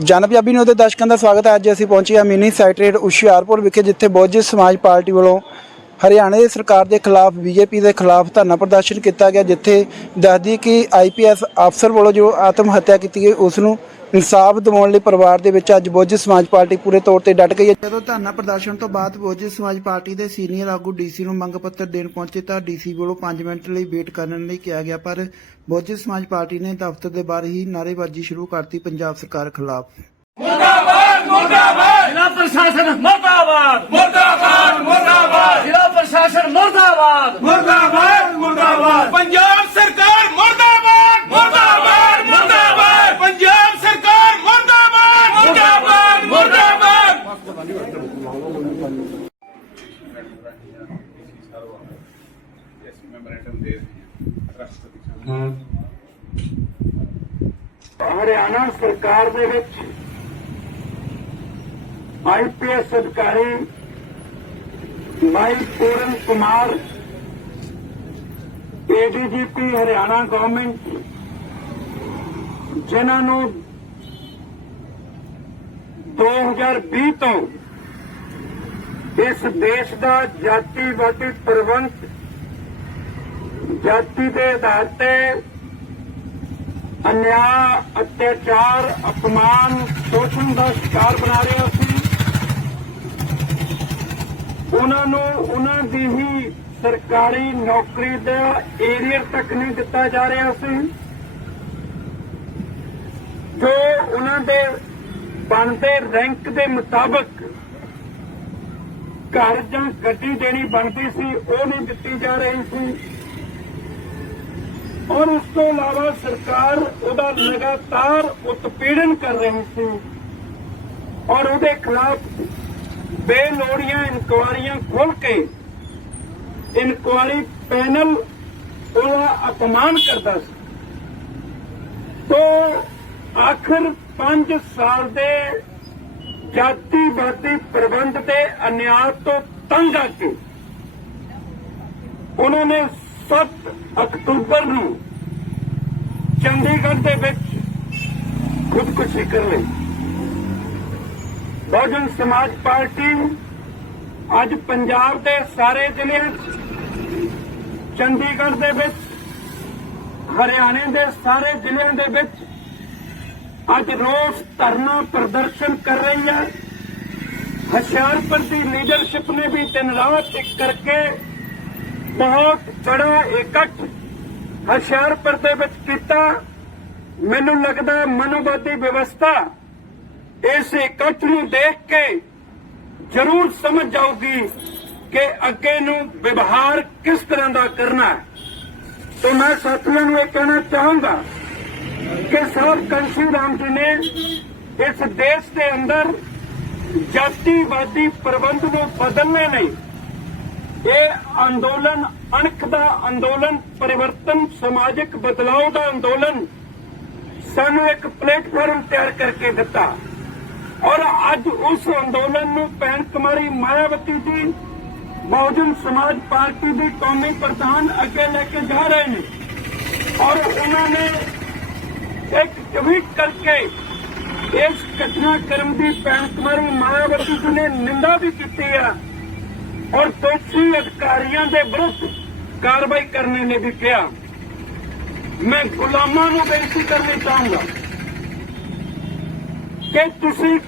ਜਨ ਪੰਜਾਬੀ ਨੂੰ ਦੇ ਦਰਸ਼ਕਾਂ ਦਾ ਸਵਾਗਤ ਹੈ। ਅੱਜ ਅਸੀਂ ਪਹੁੰਚੇ ਹਾਂ ਮਿਨੀ ਸੈਕਟਰੀਏਟ ਹੁਸ਼ਿਆਰਪੁਰ ਵਿਖੇ, ਜਿੱਥੇ ਬਹੁਜਨ ਸਮਾਜ ਪਾਰਟੀ ਵੱਲੋਂ ਹਰਿਆਣਾ ਦੀ ਸਰਕਾਰ ਦੇ ਖਿਲਾਫ, ਬੀਜੇਪੀ ਦੇ ਖਿਲਾਫ ਧਰਨਾ ਪ੍ਰਦਰਸ਼ਨ ਕੀਤਾ ਗਿਆ, ਜਿੱਥੇ ਦੱਸਦੀ ਕਿ ਆਈਪੀਐਸ ਅਫਸਰ ਵੱਲੋਂ ਜੋ ਆਤਮ ਹੱਤਿਆ ਕੀਤੀ ਗਈ, ਉਸ ਨੂੰ ਇਨਸਾਫ ਦਿਵਾਉਣ ਲਈ ਪਰਿਵਾਰ ਦੇ ਵਿੱਚ ਅੱਜ ਬਹੁਜਨ ਸਮਾਜ ਪਾਰਟੀ ਪੂਰੇ ਤੌਰ ਤੇ ਡਟ ਗਈ ਹੈ। ਜਦੋਂ ਧਰਨਾ ਪ੍ਰਦਰਸ਼ਨ ਤੋਂ ਬਾਅਦ ਬਹੁਜਨ ਸਮਾਜ ਪਾਰਟੀ ਦੇ ਸੀਨੀਅਰ ਆਗੂ ਡੀਸੀ ਨੂੰ ਮੰਗ ਪੱਤਰ ਦੇਣ ਪਹੁੰਚੇ ਤਾਂ ਡੀਸੀ ਵੱਲੋਂ 5 ਮਿੰਟ ਲਈ ਵੇਟ ਕਰਨ ਲਈ ਕਿਹਾ ਗਿਆ ਪਰ ਬਹੁਜਨ ਸਮਾਜ ਪਾਰਟੀ ਨੇ ਦਫ਼ਤਰ ਦੇ ਬਾਹਰ ਹੀ ਨਾਅਰੇਬਾਜ਼ੀ ਸ਼ੁਰੂ ਕਰਤੀ ਪੰਜਾਬ ਸਰਕਾਰ ਖਿਲਾਫ। ਮੁਰਦਾਬਾਦ ਮੁਰਦਾਬਾਦ! ਜ਼ਿਲ੍ਹਾ ਪ੍ਰਸ਼ਾਸਨ ਮਰਦਾਬਾਦ! ਮੁਰਦਾਬਾਦ ਮੁਰਦਾਬਾਦ! ਜ਼ਿਲ੍ਹਾ ਪ੍ਰਸ਼ਾਸਨ ਮਰਦਾਬਾਦ! ਮੁਰਦਾਬਾਦ ਮੁਰਦਾਬਾਦ! ਪੰਜਾਬ ਸਰਕਾਰ ਮੁਰਦਾਬਾਦ ਮੁਰਦਾਬਾਦ ਮੁਰਦਾਬਾਦ ਪੰਜਾਬ ਸਰਕਾਰ ਮੁਰਦਾਬਾਦ ਮੁਰਦਾਬਾਦ ਮੁਰਦਾਬਾਦ ਹਰਿਆਣਾ ਸਰਕਾਰ ਦੇ ਵਿੱਚ ਆਈਪੀਐਸ ਅਧਿਕਾਰੀ ਮਾਈ ਪੂਰਨ ਕੁਮਾਰ ਏਡੀਜੀਪੀ ਹਰਿਆਣਾ ਗਵਰਨਮੈਂਟ ਜਿਨ੍ਹਾਂ ਨੂੰ 2020 ਤੋਂ ਇਸ ਦੇਸ਼ ਦਾ ਜਾਤੀਵਾਦੀ ਪ੍ਰਬੰਧ ਜਾਤੀ ਦੇ ਆਧਾਰ ਤੇ ਅਨਿਆ, ਅਤਿਆਚਾਰ, ਅਪਮਾਨ, ਸ਼ੋਸ਼ਣ ਦਾ ਸ਼ਿਕਾਰ ਬਣਾ ਰਿਹਾ ਸੀ। ਉਹਨਾਂ ਨੂੰ ਉਹਨਾਂ ਦੀ ਹੀ ਸਰਕਾਰੀ ਨੌਕਰੀ ਦਾ ਏਰੀਅਰ ਤੱਕ ਨਹੀਂ ਦਿੱਤਾ ਜਾ ਰਿਹਾ ਸੀ। ਜੋ ਉਹਨਾਂ ਦੇ ਬਣਦੇ ਰੈਂਕ ਦੇ ਮੁਤਾਬਕ ਘਰ ਜਾਂ ਗੱਡੀ ਦੇਣੀ ਬਣਦੀ ਸੀ, ਉਹ ਨਹੀਂ ਦਿੱਤੀ ਜਾ ਰਹੀ ਸੀ। ਔਰ ਉਸ ਤੋਂ ਇਲਾਵਾ ਸਰਕਾਰ ਉਹਦਾ ਲਗਾਤਾਰ ਉਤਪੀੜਨ ਕਰ ਰਹੀ ਸੀ। ਔਰ ਉਹਦੇ ਖਿਲਾਫ ਬੇਲੋੜੀਆਂ ਇਨਕੁਆਰੀਆਂ ਖੋਲ ਕੇ ਇਨਕੁਆਰੀ ਪੈਨਲ ਉਹਦਾ ਅਪਮਾਨ ਕਰਦਾ ਸੀ। ਤੋਂ ਆਖਰ 5 ਸਾਲ ਦੇ ਜਾਤੀਵਾਦੀ ਪ੍ਰਬੰਧ ਦੇ ਅਨਿਆਂ ਤੋਂ ਤੰਗ ਆ ਕੇ ਉਹਨਾਂ ਨੇ 7 ਅਕਤੂਬਰ ਨੂੰ ਚੰਡੀਗੜ੍ਹ ਦੇ ਵਿੱਚ ਖੁਦਕੁਸ਼ੀ ਕਰ ਲਈ। ਬਹੁਜਨ ਸਮਾਜ ਪਾਰਟੀ ਅੱਜ ਪੰਜਾਬ ਦੇ ਸਾਰੇ ਜ਼ਿਲ੍ਹਿਆਂ 'ਚ ਚੰਡੀਗੜ੍ਹ ਦੇ ਵਿੱਚ, ਹਰਿਆਣੇ ਦੇ ਸਾਰੇ ਜ਼ਿਲ੍ਹਿਆਂ ਦੇ ਵਿੱਚ ਅੱਜ ਰੋਸ ਧਰਨਾ ਪ੍ਰਦਰਸ਼ਨ ਕਰ ਰਹੀ ਹੈ। ਹੁਸ਼ਿਆਰਪੁਰ ਦੀ ਲੀਡਰਸ਼ਿਪ ਨੇ ਵੀ ਦਿਨ ਰਾਤ ਇੱਕ ਕਰਕੇ ਬਹੁਤ ਬੜਾ ਇਕੱਠ ਹਸ਼ਿਆਰਪੁਰ ਦੇ ਵਿੱਚ ਕੀਤਾ। ਮੈਨੂੰ ਲੱਗਦਾ ਮਨੁਵਾਦੀ ਵਿਵਸਥਾ ਇਸ ਇਕੱਠ ਨੂੰ ਦੇਖ ਕੇ ਜ਼ਰੂਰ ਸਮਝ ਜਾਊਗੀ ਕਿ ਅੱਗੇ ਨੂੰ ਵਿਵਹਾਰ ਕਿਸ ਤਰ੍ਹਾਂ ਦਾ ਕਰਨਾ ਹੈ। ਤੋਂ ਮੈਂ ਸਾਥੀਆਂ ਨੂੰ ਇਹ ਕਹਿਣਾ ਚਾਹਾਂਗਾ ਕਿ ਸਾਹਿਬ ਕੰਸ਼ੀ ਰਾਮ ਜੀ ਨੇ ਇਸ ਦੇਸ਼ ਦੇ ਅੰਦਰ ਜਾਤੀਵਾਦੀ ਪ੍ਰਬੰਧ ਨੂੰ ਬਦਲਣੇ ਨਹੀਂ ਇਹ ਅੰਦੋਲਨ, ਅਣਖ ਦਾ ਅੰਦੋਲਨ, ਪਰਿਵਰਤਨ, ਸਮਾਜਿਕ ਬਦਲਾਅ ਦਾ ਅੰਦੋਲਨ ਸਾਨੂੰ ਇੱਕ ਪਲੇਟਫਾਰਮ ਤਿਆਰ ਕਰਕੇ ਦਿੱਤਾ। ਔਰ ਅੱਜ ਉਸ ਅੰਦੋਲਨ ਨੂੰ ਭੈਣ ਕੁਮਾਰੀ ਮਾਇਆਵਤੀ ਜੀ, ਬਹੁਜਨ ਸਮਾਜ ਪਾਰਟੀ ਦੇ ਕੌਮੀ ਪ੍ਰਧਾਨ ਅੱਗੇ ਲੈ ਕੇ ਜਾ ਰਹੇ ਨੇ। ਔਰ ਉਹਨਾਂ ਨੇ ਇੱਕ ਟਵੀਟ ਕਰਕੇ ਇਸ ਘਟਨਾਕ੍ਰਮ ਦੀ ਭੈਣ ਕੁਮਾਰੀ ਮਾਇਆਵਤੀ ਜੀ ਨੇ ਨਿੰਦਾ ਵੀ ਕੀਤੀ ਹੈ ਔਰ ਦੋਸ਼ੀ ਅਧਿਕਾਰੀਆਂ ਦੇ ਵਿਰੁੱਧ ਕਾਰਵਾਈ ਕਰਨੇ ਨੇ ਵੀ ਕਿਹਾ। ਮੈਂ ਗੁਲਾਮਾਂ ਨੂੰ ਬੇਨਤੀ ਕਰਨੀ ਚਾਹੂੰਗਾ ਕਿ ਤੁਸੀਂ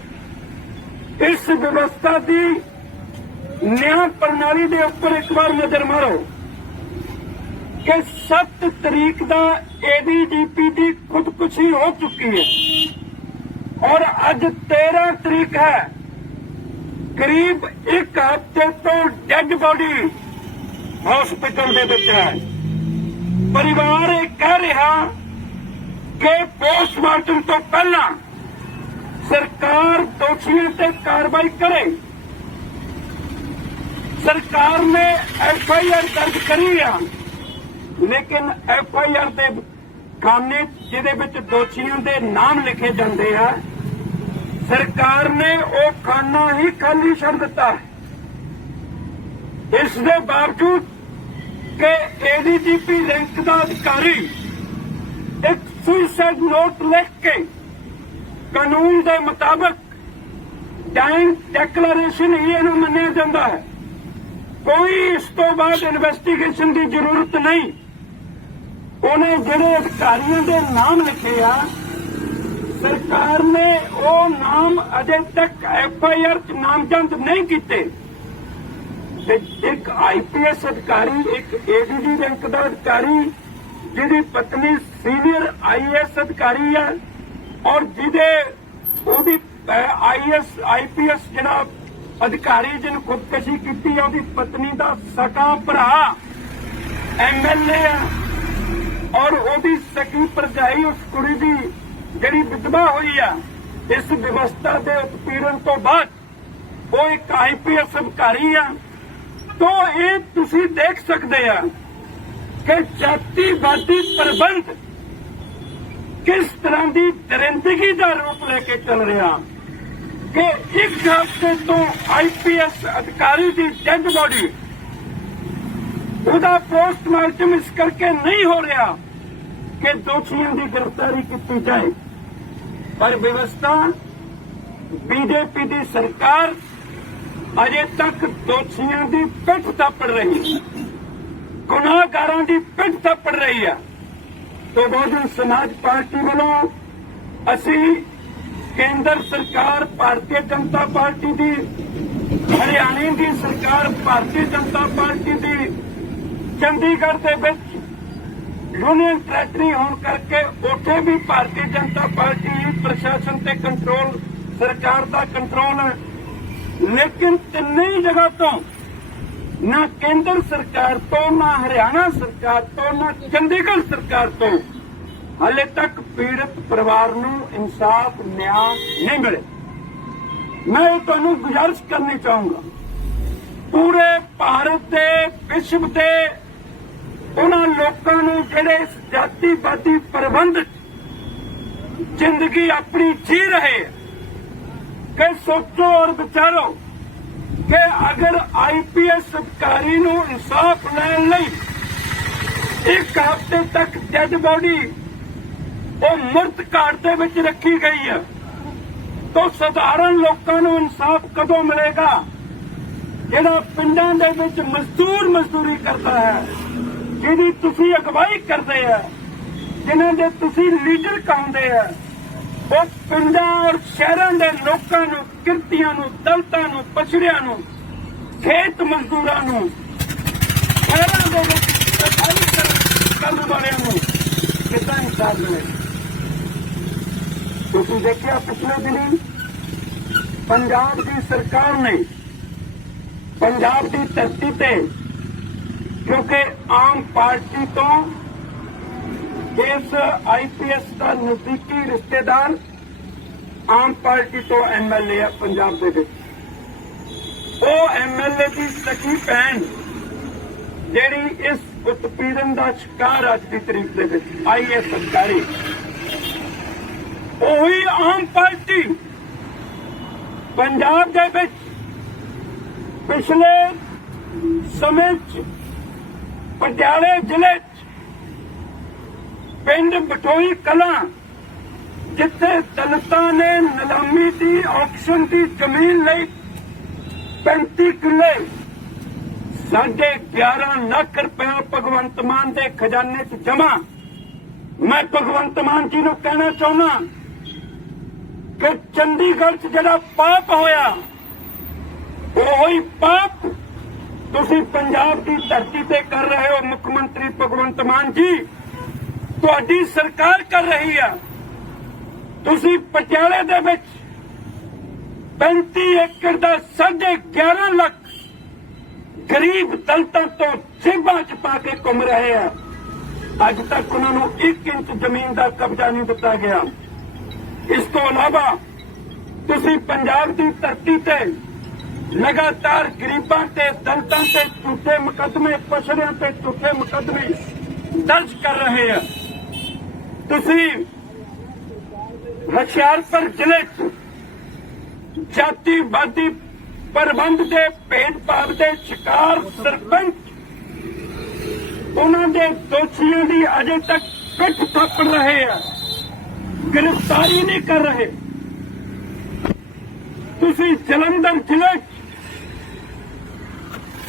ਇਸ ਵਿਵਸਥਾ ਦੀ ਨਿਆਂ ਪ੍ਰਣਾਲੀ ਦੇ ਉੱਪਰ ਇੱਕ ਵਾਰ ਨਜ਼ਰ ਮਾਰੋ ਕਿ 7 ਤਰੀਕ ਦਾ ਏਡੀਜੀਪੀ ਦੀ ਖੁਦਕੁਸ਼ੀ ਹੋ ਚੁੱਕੀ ਹੈ। ਔਰ ਅੱਜ 13 ਤਰੀਕ ਹੈ ਕਰੀਬ ਇੱਕ ਹਫ਼ਤੇ ਤੋਂ ਡੈੱਡ ਬੋਡੀ ਹਸਪੀਟਲ ਦੇ ਵਿੱਚ ਹੈ। ਪਰਿਵਾਰ ਇਹ ਕਹਿ ਰਿਹਾ ਕਿ ਪੋਸਟਮਾਰਟਮ ਤੋਂ ਪਹਿਲਾਂ ਸਰਕਾਰ ਦੋਸ਼ੀਆਂ ਤੇ ਕਾਰਵਾਈ ਕਰੇ। ਸਰਕਾਰ ਨੇ ਐਫ ਆਈ ਆਰ ਦਰਜ ਕਰੀ ਆ, ਲੇਕਿਨ ਐਫ ਆਈ ਆਰ ਦੇ ਖਾਨੇ ਜਿਹਦੇ ਵਿੱਚ ਦੋਸ਼ੀਆਂ ਦੇ ਨਾਮ ਲਿਖੇ ਜਾਂਦੇ ਆ ਸਰਕਾਰ ਨੇ ਉਹ ਖਾਨਾ ਹੀ ਖਾਲੀ ਛੱਡ ਦਿੱਤਾ ਇਸ ਦੇ ਬਾਵਜੂਦ ਕਿ ਏਡੀਜੀਪੀ ਰੈਂਕ ਦਾ ਅਧਿਕਾਰੀ ਇੱਕ ਸੁਸਾਈਡ ਨੋਟ ਲਿਖ ਕੇ ਕਾਨੂੰਨ ਦੇ ਮੁਤਾਬਕ ਟਾਈਮ ਡੈਕਲੇਰੇਸ਼ਨ ਹੀ ਇਹਨੂੰ ਮੰਨਿਆ ਜਾਂਦਾ ਹੈ। ਕੋਈ ਇਸ ਤੋਂ ਬਾਅਦ ਇਨਵੈਸਟੀਗੇਸ਼ਨ ਦੀ ਜ਼ਰੂਰਤ ਨਹੀਂ। ਉਹਨੇ ਜਿਹੜੇ ਅਧਿਕਾਰੀਆਂ ਦੇ ਨਾਮ ਲਿਖੇ ਆ ਸਰਕਾਰ ਨੇ ਉਹ ਨਾਮ ਅਜੇ ਤੱਕ ਐਫ ਆਈ ਆਰ ਚ ਨਾਮਜ਼ਦ ਨਹੀਂ ਕੀਤੇ। ਤੇ ਇੱਕ ਆਈਪੀਐਸ ਅਧਿਕਾਰੀ, ਇੱਕ ਏਡੀਜੀ ਰੈਂਕ ਦਾ ਅਧਿਕਾਰੀ, ਜਿਹਦੀ ਪਤਨੀ ਸੀਨੀਅਰ ਆਈਐਸ ਅਧਿਕਾਰੀ ਹੈ ਔਰ ਜਿਹਦੇ ਉਹਦੀ ਆਈਐਸ ਆਈਪੀਐਸ ਜਿਹੜਾ ਅਧਿਕਾਰੀ ਜਿਹਨੂੰ ਖੁਦਕਸ਼ੀ ਕੀਤੀ ਹੈ, ਉਹਦੀ ਪਤਨੀ ਦਾ ਸਕਾ ਭਰਾ ਐਮਐਲਏ ਹੈ ਔਰ ਉਹਦੀ ਸਕੀ ਭਰਜਾਈ ਉਸ ਕੁੜੀ ਦੀ ਜਿਹੜੀ ਵਿਧਵਾ ਹੋਈ ਆ, ਇਸ ਵਿਵਸਥਾ ਦੇ ਉਤਪੀੜਨ ਤੋਂ ਬਾਅਦ ਉਹ ਇੱਕ ਆਈਪੀਐਸ ਅਧਿਕਾਰੀ ਆ, ਤੋਂ ਇਹ ਤੁਸੀਂ ਦੇਖ ਸਕਦੇ ਆ ਕਿ ਜਾਤੀਵਾਦੀ ਪ੍ਰਬੰਧ ਕਿਸ ਤਰ੍ਹਾਂ ਦੀ ਦਰਿੰਦਗੀ ਦਾ ਰੂਪ ਲੈ ਕੇ ਚੱਲ ਰਿਹਾ। ਕਿ ਇੱਕ ਹਫ਼ਤੇ ਤੋਂ ਆਈਪੀਐਸ ਅਧਿਕਾਰੀ ਦੀ ਡੈਡ ਬੋਡੀ, ਉਹਦਾ ਪੋਸਟਮਾਰਟਮ ਇਸ ਕਰਕੇ ਨਹੀਂ ਹੋ ਰਿਹਾ ਕਿ ਦੋਸ਼ੀਆਂ ਦੀ ਗ੍ਰਿਫਤਾਰੀ ਕੀਤੀ ਜਾਏ। ਪਰ ਵਿਵਸਥਾ ਬੀਜੇਪੀ ਦੀ ਸਰਕਾਰ ਅਜੇ ਤੱਕ ਦੋਸ਼ੀਆਂ ਦੀ ਪਿੱਠ ਥਾਪੜ ਰਹੀ ਗੁਨਾਹਗਾਰਾਂ ਦੀ ਪਿੱਠ ਥਾਪੜ ਰਹੀ ਹੈ। ਤੋਂ ਬਹੁਜਨ ਸਮਾਜ ਪਾਰਟੀ ਵੱਲੋਂ ਅਸੀਂ ਕੇਂਦਰ ਸਰਕਾਰ, ਭਾਰਤੀ ਜਨਤਾ ਪਾਰਟੀ ਦੀ, ਹਰਿਆਣੇ ਦੀ ਸਰਕਾਰ, ਭਾਰਤੀ ਜਨਤਾ ਪਾਰਟੀ ਦੀ ਚੰਡੀਗੜ੍ਹ ਦੇ ਵਿੱਚ ਯੂਨੀਅਨ ਟੈਰੇਟਰੀ ਹੋਣ ਕਰਕੇ ਉੱਥੇ ਵੀ ਭਾਰਤੀ ਜਨਤਾ ਪਾਰਟੀ ਪ੍ਰਸ਼ਾਸਨ ਤੇ ਕੰਟਰੋਲ ਸਰਕਾਰ ਦਾ ਕੰਟਰੋਲ ਹੈ। ਲੇਕਿਨ ਤਿੰਨੇ ਹੀ ਜਗ੍ਹਾ ਤੋਂ ਨਾ ਕੇਂਦਰ ਸਰਕਾਰ ਤੋਂ, ਨਾ ਹਰਿਆਣਾ ਸਰਕਾਰ ਤੋਂ, ਨਾ ਚੰਡੀਗੜ੍ਹ ਸਰਕਾਰ ਤੋਂ ਹਾਲੇ ਤੱਕ ਪੀੜਤ ਪਰਿਵਾਰ ਨੂੰ ਇਨਸਾਫ, ਨਿਆਂ ਨਹੀਂ ਮਿਲੇ। ਮੈਂ ਇਹ ਤੁਹਾਨੂੰ ਗੁਜ਼ਾਰਿਸ਼ ਕਰਨੀ ਚਾਹੂੰਗਾ। ਪੂਰੇ ਭਾਰਤ ਦੇ, ਵਿਸ਼ਵ ਦੇ ਉਹਨਾਂ ਲੋਕਾਂ ਨੂੰ ਜਿਹੜੇ ਇਸ ਜਾਤੀਵਾਦੀ ਪ੍ਰਬੰਧ ਜ਼ਿੰਦਗੀ ਆਪਣੀ ਜੀ ਰਹੇ ਕਿ ਸੋਚੋ ਔਰ ਵਿਚਾਰੋ ਕਿ ਅਗਰ ਆਈਪੀਐਸ ਅਧਿਕਾਰੀ ਨੂੰ ਇਨਸਾਫ ਲੈਣ ਲਈ ਇੱਕ ਹਫ਼ਤੇ ਤੱਕ ਡੈਡ ਬੋਡੀ ਉਹ ਮਰਤ ਘਾਟ ਦੇ ਵਿੱਚ ਰੱਖੀ ਗਈ ਹੈ ਤਾਂ ਸਧਾਰਨ ਲੋਕਾਂ ਨੂੰ ਇਨਸਾਫ ਕਦੋਂ ਮਿਲੇਗਾ? ਜਿਹੜਾ ਪਿੰਡਾਂ ਦੇ ਵਿੱਚ ਮਜ਼ਦੂਰ ਮਜ਼ਦੂਰੀ ਕਰਦਾ ਹੈ। ਜਿਹਦੀ ਤੁਸੀਂ ਅਗਵਾਈ ਕਰਦੇ ਆ, ਜਿਨ੍ਹਾਂ ਦੇ ਤੁਸੀਂ ਲੀਡਰ ਕਹਾਉਂਦੇ ਆ, ਉਹ ਪਿੰਡਾਂ ਔਰ ਸ਼ਹਿਰਾਂ ਦੇ ਲੋਕਾਂ ਨੂੰ, ਕਿਰਤੀਆਂ ਨੂੰ, ਦਲਤਾਂ ਨੂੰ, ਪਛੜਿਆਂ ਨੂੰ, ਖੇਤ ਮਜ਼ਦੂਰਾਂ ਨੂੰ, ਸ਼ਹਿਰਾਂ ਦੇ ਵਿੱਚ ਸਫ਼ਾਈ ਕਰਨ- ਕਰਨ ਵਾਲਿਆਂ ਨੂੰ ਕਿੱਦਾਂ ਇਨਸਾਫ ਮਿਲੇ? ਤੁਸੀਂ ਦੇਖਿਆ ਪਿਛਲੇ ਦਿਨੀ ਪੰਜਾਬ ਦੀ ਸਰਕਾਰ ਨੇ ਪੰਜਾਬ ਦੀ ਧਰਤੀ ਤੇ ਕਿਉਂਕਿ ਆਮ ਪਾਰਟੀ ਤੋਂ ਇਸ ਆਈਪੀਐਸ ਦਾ ਨਜ਼ਦੀਕੀ ਰਿਸ਼ਤੇਦਾਰ ਆਮ ਪਾਰਟੀ ਤੋਂ ਐਮਐਲਏ ਆ ਪੰਜਾਬ ਦੇ ਵਿੱਚ। ਉਹ ਐਮਐਲਏ ਦੀ ਸਕੀ ਭੈਣ ਜਿਹੜੀ ਇਸ ਉਤਪੀੜਨ ਦਾ ਸ਼ਿਕਾਰ ਅੱਜ ਦੀ ਤਰੀਕ ਦੇ ਵਿੱਚ ਆਈਐਸ ਅਧਿਕਾਰੀ। ਉਹੀ ਆਮ ਪਾਰਟੀ ਪੰਜਾਬ ਦੇ ਵਿੱਚ ਪਿਛਲੇ ਸਮੇਂ 'ਚ ਪਟਿਆਲੇ ਜ਼ਿਲ੍ਹੇ 'ਚ ਪਿੰਡ ਬਟੋਈ ਕਲਾਂ, ਜਿੱਥੇ ਦਲਿਤਾਂ ਨੇ ਨਿਲਾਮੀ ਦੀ ਆਕਸ਼ਨ ਦੀ ਜ਼ਮੀਨ ਲਈ 35 ਕਿੱਲੇ, ਸਾਢੇ 11 ਲੱਖ ਰੁਪਏ ਭਗਵੰਤ ਮਾਨ ਦੇ ਖਜ਼ਾਨੇ 'ਚ ਜਮਾ ਮੈਂ ਭਗਵੰਤ ਮਾਨ ਜੀ ਨੂੰ ਕਹਿਣਾ ਚਾਹੁੰਦਾ ਕਿ ਚੰਡੀਗੜ੍ਹ 'ਚ ਜਿਹੜਾ ਪਾਪ ਹੋਇਆ, ਉਹ ਹੀ ਪਾਪ ਤੁਸੀਂ ਪੰਜਾਬ ਦੀ ਧਰਤੀ ਤੇ ਕਰ ਰਹੇ ਹੋ, ਮੁੱਖ ਮੰਤਰੀ ਭਗਵੰਤ ਮਾਨ ਜੀ। ਤੁਹਾਡੀ ਸਰਕਾਰ ਕਰ ਰਹੀ ਆ। ਤੁਸੀਂ ਪਟਿਆਲੇ ਦੇ ਵਿੱਚ 35 ਏਕੜ ਦਾ 11.5 ਲੱਖ ਗਰੀਬ ਦਲਤਾਂ ਤੋਂ ਜੇਬਾਂ 'ਚ ਪਾ ਕੇ ਘੁੰਮ ਰਹੇ ਆ। ਅੱਜ ਤੱਕ ਉਹਨਾਂ ਨੂੰ 1 ਇੰਚ ਜ਼ਮੀਨ ਦਾ ਕਬਜ਼ਾ ਨਹੀਂ ਦਿੱਤਾ ਗਿਆ। ਇਸ ਤੋਂ ਇਲਾਵਾ ਤੁਸੀਂ ਪੰਜਾਬ ਦੀ ਧਰਤੀ ਤੇ ਲਗਾਤਾਰ ਗਰੀਬਾਂ ਤੇ ਦਲਤਾਂ ਤੇ ਝੂਠੇ ਮੁਕੱਦਮੇ ਪਸਰਿਆਂ ਤੇ ਝੂਠੇ ਮੁਕੱਦਮੇ ਦਰਜ ਕਰ ਰਹੇ ਆ। ਤੁਸੀਂ ਹੁਸ਼ਿਆਰਪੁਰ ਜ਼ਿਲ੍ਹੇ 'ਚ ਜਾਤੀਵਾਦੀ ਪ੍ਰਬੰਧ ਦੇ ਭੇਦਭਾਵ ਦੇ ਸ਼ਿਕਾਰ ਸਰਪੰਚ, ਉਹਨਾਂ ਦੇ ਦੋਸ਼ੀਆਂ ਦੀ ਅਜੇ ਤੱਕ ਪਿੱਠ ਥਾਪੜ ਰਹੇ ਆ। ਗ੍ਰਿਫਤਾਰੀ ਨਹੀਂ ਕਰ ਰਹੇ। ਤੁਸੀਂ ਜਲੰਧਰ ਜ਼ਿਲ੍ਹੇ 'ਚ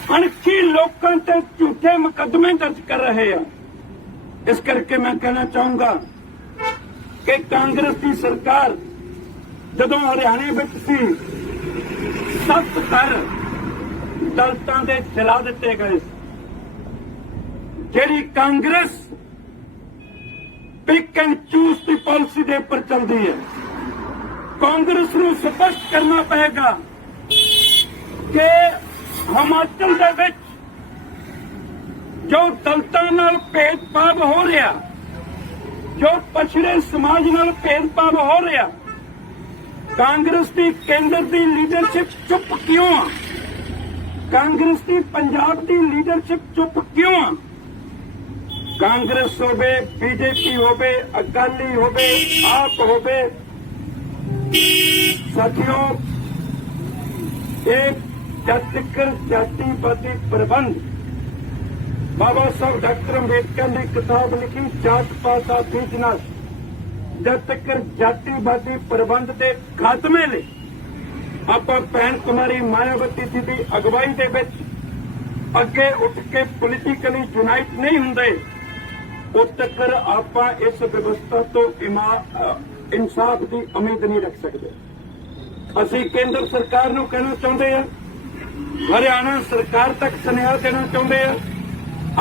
ਅਣਖੀ ਲੋਕਾਂ ਤੇ ਝੂਠੇ ਮੁਕੱਦਮੇ ਦਰਜ ਕਰ ਰਹੇ ਆ ਇਸ ਕਰਕੇ ਮੈਂ ਕਹਿਣਾ ਚਾਹੂੰਗਾ ਕਿ ਕਾਂਗਰਸ ਦੀ ਸਰਕਾਰ ਜਦੋਂ ਹਰਿਆਣੇ ਵਿੱਚ ਸੀ ਸਖਤ ਕਰ ਦਲਤਾਂ ਦੇ ਚਲਾ ਦਿੱਤੇ ਗਏ ਸੀ। ਜਿਹੜੀ ਕਾਂਗਰਸ ਪਿਕ ਐਂਡ ਚੂਸ ਦੀ ਪਾਲਿਸੀ ਦੇ ਉੱਪਰ ਚੱਲਦੀ ਹੈ, ਕਾਂਗਰਸ ਨੂੰ ਸਪਸ਼ਟ ਕਰਨਾ ਪਏਗਾ ਕਿ ਹਿਮਾਚਲ ਦੇ ਵਿੱਚ ਜੋ ਦਲਤਾਂ ਨਾਲ ਭੇਦਭਾਵ ਹੋ ਰਿਹਾ, ਜੋ ਪਛੜੇ ਸਮਾਜ ਨਾਲ ਭੇਦਭਾਵ ਹੋ ਰਿਹਾ, ਕਾਂਗਰਸ ਦੀ ਕੇਂਦਰ ਦੀ ਲੀਡਰਸ਼ਿਪ ਚੁੱਪ ਕਿਉਂ ਆ? ਕਾਂਗਰਸ ਦੀ ਪੰਜਾਬ ਦੀ ਲੀਡਰਸ਼ਿਪ ਚੁੱਪ ਕਿਉਂ ਆ? ਕਾਂਗਰਸ ਹੋਵੇ, ਬੀਜੇਪੀ ਹੋਵੇ, ਅਕਾਲੀ ਹੋਵੇ, ਆਪ ਹੋਵੇ। ਸਾਥੀਓ, ਇਹ ਜਦ ਤੱਕ ਜਾਤੀਵਾਦੀ ਪ੍ਰਬੰਧ। ਬਾਬਾ ਸਾਹਿਬ ਡਾਕਟਰ ਅੰਬੇਦਕਰ ਨੇ ਕਿਤਾਬ ਲਿਖੀ ਜਾਤ ਪਾਤ ਦਾ ਬਿਜ਼ਨਸ ਜਦ ਤੱਕ ਜਾਤੀਵਾਦੀ ਪ੍ਰਬੰਧ ਦੇ ਖਾਤਮੇ ਲਈ ਆਪਾਂ ਭੈਣ ਕੁਮਾਰੀ ਮਾਇਆਵਤੀ ਜੀ ਦੀ ਅਗਵਾਈ ਦੇ ਵਿੱਚ ਅੱਗੇ ਉੱਠ ਕੇ ਪੋਲੀਟੀਕਲੀ ਯੂਨਾਈਟ ਨਹੀਂ ਹੁੰਦੇ ਉਦ ਤੱਕ ਆਪਾਂ ਇਸ ਵਿਵਸਥਾ ਤੋਂ ਇਨਸਾਫ ਦੀ ਉਮੀਦ ਨਹੀਂ ਰੱਖ ਸਕਦੇ। ਅਸੀਂ ਕੇਂਦਰ ਸਰਕਾਰ ਨੂੰ ਕਹਿਣਾ ਚਾਹੁੰਦੇ ਹਾਂ ਹਰਿਆਣਾ ਸਰਕਾਰ ਤੱਕ ਸੁਨੇਹਾ ਦੇਣਾ ਚਾਹੁੰਦੇ ਆ।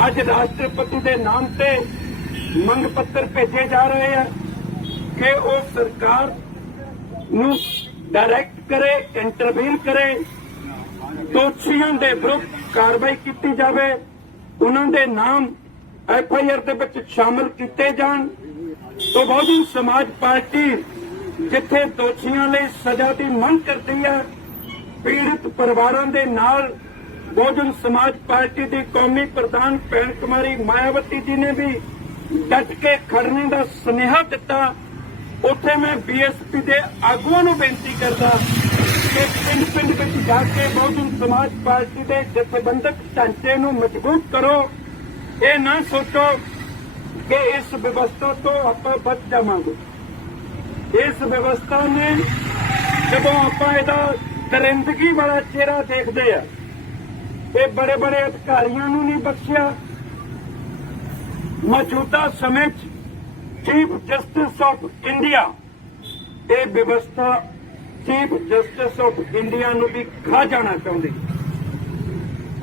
ਅੱਜ ਰਾਸ਼ਟਰਪਤੀ ਦੇ ਨਾਮ ਤੇ ਮੰਗ ਪੱਤਰ ਭੇਜੇ ਜਾ ਰਹੇ ਆ ਕਿ ਉਹ ਸਰਕਾਰ ਨੂੰ ਡਾਇਰੈਕਟ ਕਰੇ ਇੰਟਰਵੀਨ ਕਰੇ। ਦੋਸ਼ੀਆਂ ਦੇ ਵਿਰੁੱਧ ਕਾਰਵਾਈ ਕੀਤੀ ਜਾਵੇ। ਉਹਨਾਂ ਦੇ ਨਾਮ ਐਫ ਆਈ ਆਰ ਦੇ ਵਿੱਚ ਸ਼ਾਮਲ ਕੀਤੇ ਜਾਣ। ਤੋਂ ਬਹੁਜਨ ਸਮਾਜ ਪਾਰਟੀ ਜਿੱਥੇ ਦੋਸ਼ੀਆਂ ਲਈ ਸਜ਼ਾ ਦੀ ਮੰਗ ਕਰਦੀ ਹੈ ਪੀੜਤ ਪਰਿਵਾਰਾਂ ਦੇ ਨਾਲ ਬਹੁਜਨ ਸਮਾਜ ਪਾਰਟੀ ਦੀ ਕੌਮੀ ਪ੍ਰਧਾਨ ਭੈਣ ਕੁਮਾਰੀ ਮਾਇਆਵਤੀ ਜੀ ਨੇ ਵੀ ਡਟ ਕੇ ਖੜਨੇ ਦਾ ਸੁਨੇਹਾ ਦਿੱਤਾ। ਉੱਥੇ ਮੈਂ ਬੀਐਸਪੀ ਦੇ ਆਗੂਆਂ ਨੂੰ ਬੇਨਤੀ ਕਰਦਾ ਕਿ ਪਿੰਡ ਪਿੰਡ ਵਿੱਚ ਜਾ ਕੇ ਬਹੁਜਨ ਸਮਾਜ ਪਾਰਟੀ ਦੇ ਜਥੇਬੰਦਕ ਢਾਂਚੇ ਨੂੰ ਮਜ਼ਬੂਤ ਕਰੋ। ਇਹ ਨਾ ਸੋਚੋ ਕਿ ਇਸ ਵਿਵਸਥਾ ਤੋਂ ਆਪਾਂ ਬਚ ਜਾਵਾਂਗੇ। ਇਸ ਵਿਵਸਥਾ ਨੇ ਜਦੋਂ ਆਪਾਂ ਇਹਦਾ ਦਰਿੰਦਗੀ ਵਾਲਾ ਚਿਹਰਾ ਦੇਖਦੇ ਆ। ਇਹ ਬੜੇ ਬੜੇ ਅਧਿਕਾਰੀਆਂ ਨੂੰ ਨਹੀਂ ਬਖਸ਼ਿਆ। ਮੌਜੂਦਾ ਸਮੇਂ 'ਚ ਚੀਫ ਜਸਟਿਸ ਆਫ ਇੰਡੀਆ ਇਹ ਵਿਵਸਥਾ ਚੀਫ ਜਸਟਿਸ ਆਫ ਇੰਡੀਆ ਨੂੰ ਵੀ ਖਾ ਜਾਣਾ ਚਾਹੁੰਦੀ।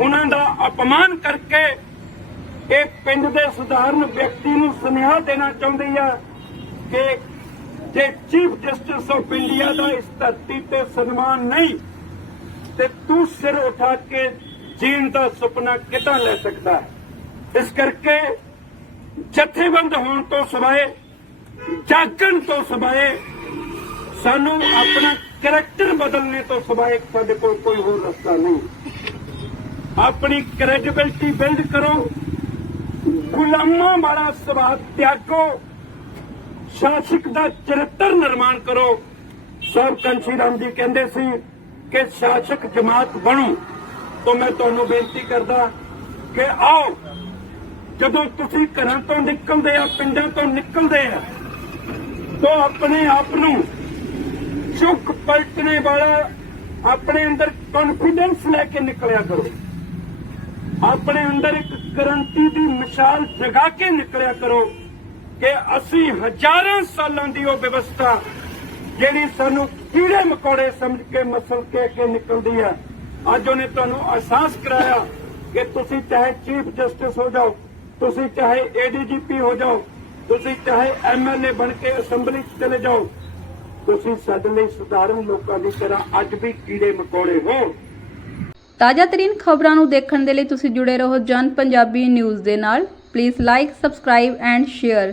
ਉਹਨਾਂ ਦਾ ਅਪਮਾਨ ਕਰਕੇ ਇਹ ਪਿੰਡ ਦੇ ਸਧਾਰਨ ਵਿਅਕਤੀ ਨੂੰ ਸੁਨੇਹਾ ਦੇਣਾ ਚਾਹੁੰਦੀ ਆ ਕਿ ਜੇ ਚੀਫ ਜਸਟਿਸ ਆਫ ਇੰਡੀਆ ਦਾ ਇਸ ਧਰਤੀ ਤੇ ਸਨਮਾਨ ਨਹੀਂ, ਤੇ ਤੂੰ ਸਿਰ ਉਠਾ ਕੇ ਜੀਣ ਦਾ ਸੁਪਨਾ ਕਿਦਾਂ ਲੈ ਸਕਦਾ ਇਸ ਕਰਕੇ ਜਥੇਬੰਦ ਹੋਣ ਤੋਂ ਸਵਾਏ, ਜਾਗਣ ਤੋਂ ਸਵਾਏ, ਸਾਨੂੰ ਆਪਣਾ ਕੈਰੈਕਟਰ ਬਦਲਣੇ ਤੋਂ ਸਵਾਏ ਸਾਡੇ ਕੋਲ ਕੋਈ ਹੋਰ ਰਸਤਾ ਨਹੀਂ। ਆਪਣੀ ਕ੍ਰੈਡੀਬਿਲਟੀ ਬਿਲਡ ਕਰੋ, ਗੁਲਾਮਾਂ ਵਾਲਾ ਸੁਭਾਅ ਤਿਆਗੋ ਸ਼ਾਸਕ ਦਾ ਚਰਿੱਤਰ ਨਿਰਮਾਣ ਕਰੋ। ਸਭ ਕੰਸ਼ੀ ਰਾਮ ਜੀ ਕਹਿੰਦੇ ਸੀ ਕਿ ਸ਼ਾਸਕ ਜਮਾਤ ਬਣੋ। ਤਾਂ ਮੈਂ ਤੁਹਾਨੂੰ ਬੇਨਤੀ ਕਰਦਾ ਕਿ ਆਓ, ਜਦੋਂ ਤੁਸੀਂ ਘਰਾਂ ਤੋਂ ਨਿਕਲਦੇ ਆ, ਪਿੰਡਾਂ ਤੋਂ ਨਿਕਲਦੇ ਆ, ਤਾਂ ਆਪਣੇ ਆਪ ਨੂੰ ਚੁੱਕ ਪਲਟਣੇ ਵਾਲਾ ਆਪਣੇ ਅੰਦਰ ਕੌਨਫੀਡੈਂਸ ਲੈ ਕੇ ਨਿਕਲਿਆ ਕਰੋ। ਆਪਣੇ ਅੰਦਰ ਇੱਕ ਕ੍ਰਾਂਤੀ ਦੀ ਮਿਸਾਲ ਜਗਾ ਕੇ ਨਿਕਲਿਆ ਕਰੋ। ਕਿ ਅਸੀਂ ਹਜ਼ਾਰਾਂ ਸਾਲਾਂ ਦੀ ਉਹ ਵਿਵਸਥਾ ਜਿਹੜੀ ਸਾਨੂੰ ਕੀੜੇ ਮਕੌੜੇ ਸਮਝ ਕੇ, ਮਸਲ ਕੇ, ਅੱਗੇ ਨਿਕਲਦੀ ਹੈ ਅੱਜ ਉਹਨੇ ਤੁਹਾਨੂੰ ਅਹਿਸਾਸ ਕਰਾਇਆ ਕਿ ਤੁਸੀਂ ਚਾਹੇ ਚੀਫ ਜਸਟਿਸ ਹੋ ਜਾਓ, ਤੁਸੀਂ ਚਾਹੇ ਏਡੀਜੀਪੀ ਹੋ ਜਾਓ, ਤੁਸੀਂ ਚਾਹੇ ਐਮਐਲਏ ਬਣ ਕੇ ਅਸੈਂਬਲੀ 'ਚ ਚਲੇ ਜਾਓ, ਤੁਸੀਂ ਸਾਡੇ ਲਈ ਸਧਾਰਨ ਲੋਕਾਂ ਦੀ ਤਰ੍ਹਾਂ ਅੱਜ ਵੀ ਕੀੜੇ ਮਕੌੜੇ ਹੋ। ਤਾਜ਼ਾ ਤਰੀਨ ਖਬਰਾਂ ਨੂੰ ਦੇਖਣ ਦੇ ਲਈ ਤੁਸੀਂ ਜੁੜੇ ਰਹੋ ਜਨ ਪੰਜਾਬੀ ਨਿਊਜ਼ ਦੇ ਨਾਲ। Please like subscribe and share